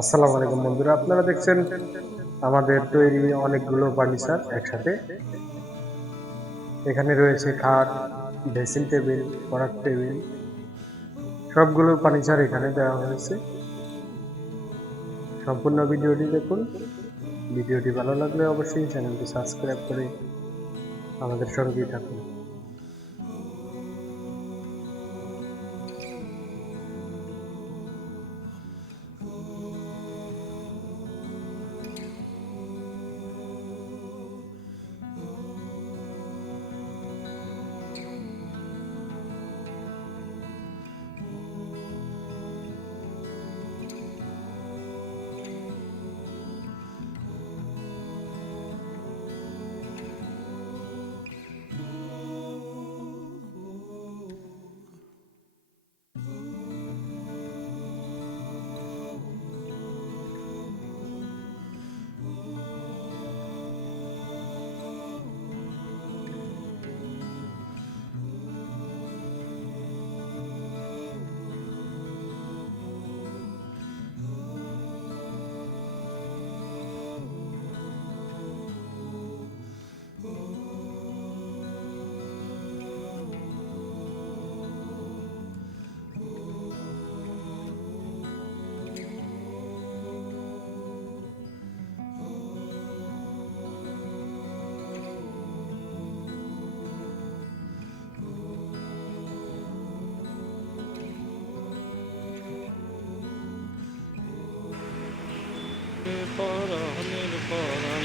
আসসালামু আলাইকুম বন্ধুরা, আপনারা দেখছেন আমাদের তৈরি অনেকগুলো ফার্নিচার একসাথে। এখানে রয়েছে খাট, ড্রেসিং টেবিল, পড়ার টেবিল, সবগুলো ফার্নিচার এখানে দেওয়া হয়েছে। সম্পূর্ণ ভিডিওটি দেখুন। ভিডিওটি ভালো লাগলে অবশ্যই চ্যানেলটি সাবস্ক্রাইব করে আমাদের সঙ্গেই থাকুন। পরাণের পরাণ